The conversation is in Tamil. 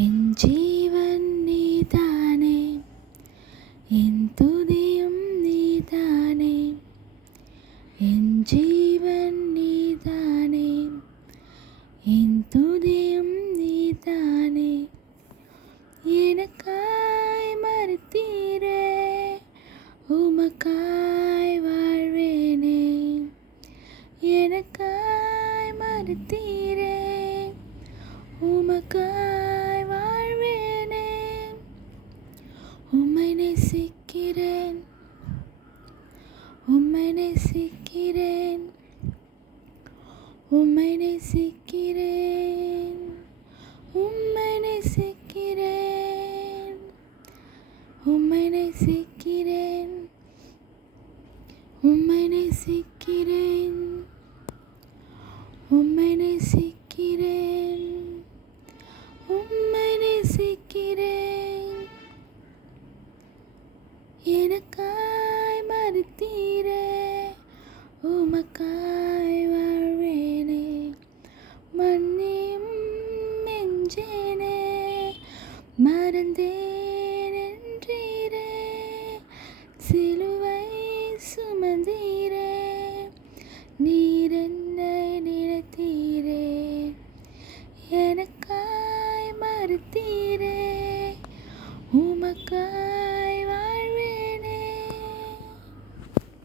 என் ஜீவன் நீதானே, என் துதியும் நீதானே, என் ஜீவன் நீதானே, என் துதியும் நீதானே. எனக்காய் மரித்தீரே, உமக்காய் வாழ்வேனே. எனக்காய் மரித்தீரே, உமக்காய் வாழ்வேனே. உம்மை நேசிக்கிறேன், உம்மை நேசிக்கிறேன், உம்மை நேசிக்கிறேன், உம்மை நேசிக்கிறேன், உம்மை நேசிக்கிறேன், உம்மை நேசிக்கிறேன், உம்மை நேசிக்கிறேன், உம்மை நேசிக்கிறேன். எனக்காய் மரித்தீரே, உமக்காய் வாழ்வேனே. மன்னியும் நெஞ்சேனே, மறந்தேன் என்றீரே. சிலுவை சுமந்தீரே, நீர் என்னை நினைத்தீரே. எனக்காய் மரித்தீரே, உமக்காய்